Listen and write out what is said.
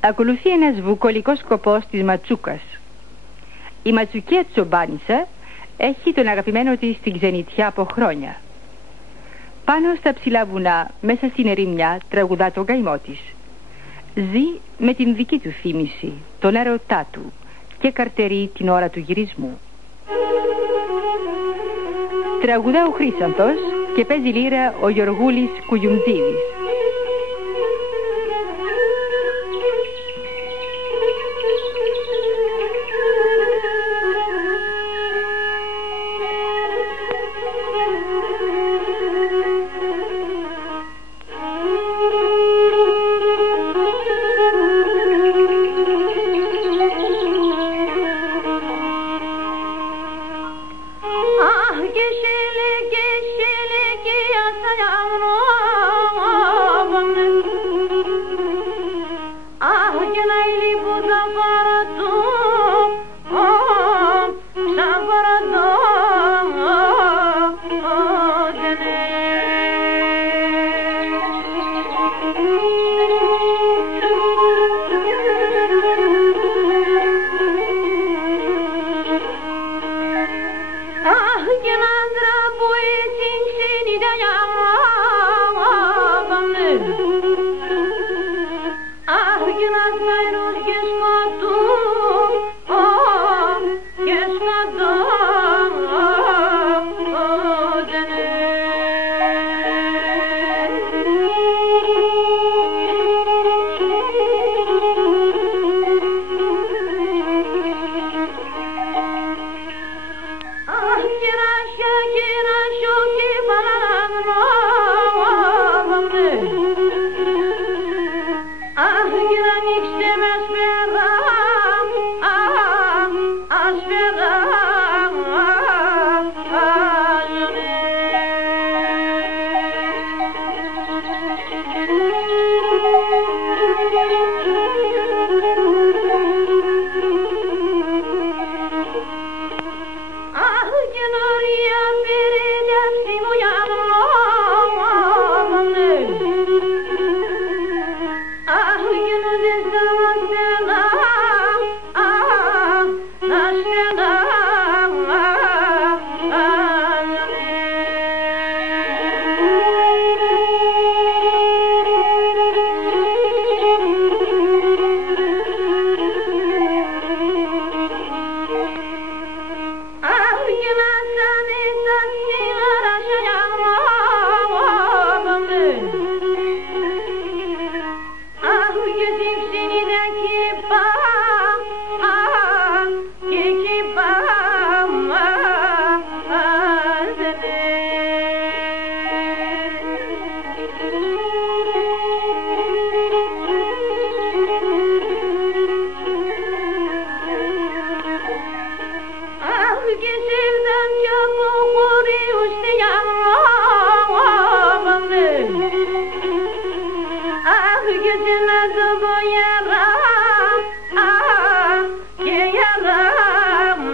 ακολουθεί ένας βουκολικός σκοπός της ματσούκας. Η Ματσουκία Τσομπάνισσα έχει τον αγαπημένο της στην ξενιτιά από χρόνια. Πάνω στα ψηλά βουνά, μέσα στην ερημιά, τραγουδά τον καημό της. Ζει με την δική του θύμηση, τον έρωτά του, και καρτερεί την ώρα του γυρισμού. Τραγουδά ο Χρύσανθος και παίζει λύρα ο Γιωργούλης Κουγιουμτζίδης. Yaram,